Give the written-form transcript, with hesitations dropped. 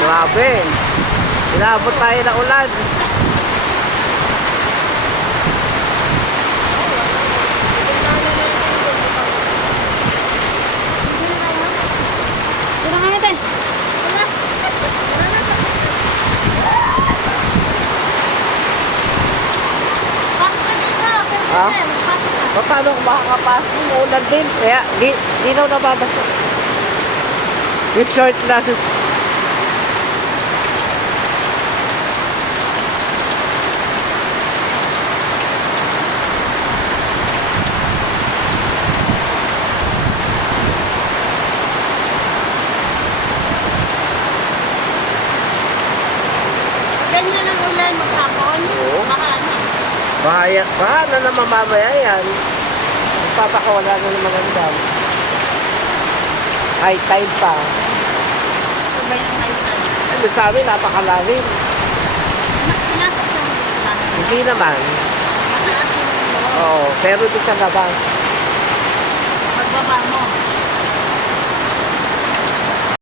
Grabe. Inabot tayo ng ulan. Dito nga natin. Ha? Paano kung makakapasok yung ulan din? Kaya di na nababasa. Yung short lang. Ganyan ang ulan maghapon. Oo. Baka na naman mamaya yan. Magpapakawala na naman ang dam. High tide pa. Sabay ang kailan. Ano sa amin, napakalalim. Pinasok sa ulan. Hindi naman. Mataas yung ulan. Oo, pero doon sa labas. Pagbaba mo.